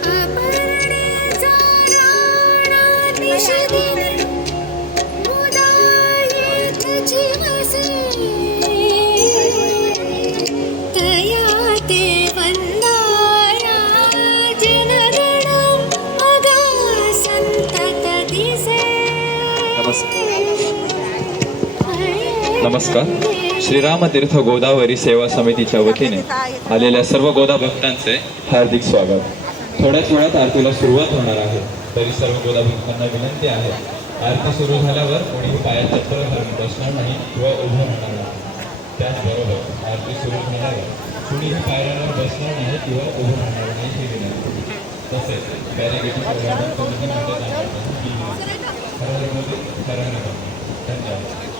अपरणेचा राणा निशिदिनी मुदायेत जीवसे तया ते वंदाया जनगणं अगा संतत दिसे. नमस्कार. श्रीरामतीर्थ गोदावरी सेवा समितीच्या वतीने आलेल्या सर्व गोदा भक्तांचे हार्दिक स्वागत. थोड्याच वेळात आरतीला सुरुवात होणार आहे, तरी सर्व गोदा भक्तांना विनंती आहे, आरती सुरू झाल्यावर कोणीही पायात चप्पल घालून बसणार नाही किंवा उभं राहणार नाही. त्याचबरोबर आरती सुरू झाल्यावर कुणीही पायऱ्यांवर बसणार नाही किंवा उभं राहणार नाही ही विनंती. तसेच बॅरिकेडची धन्यवाद.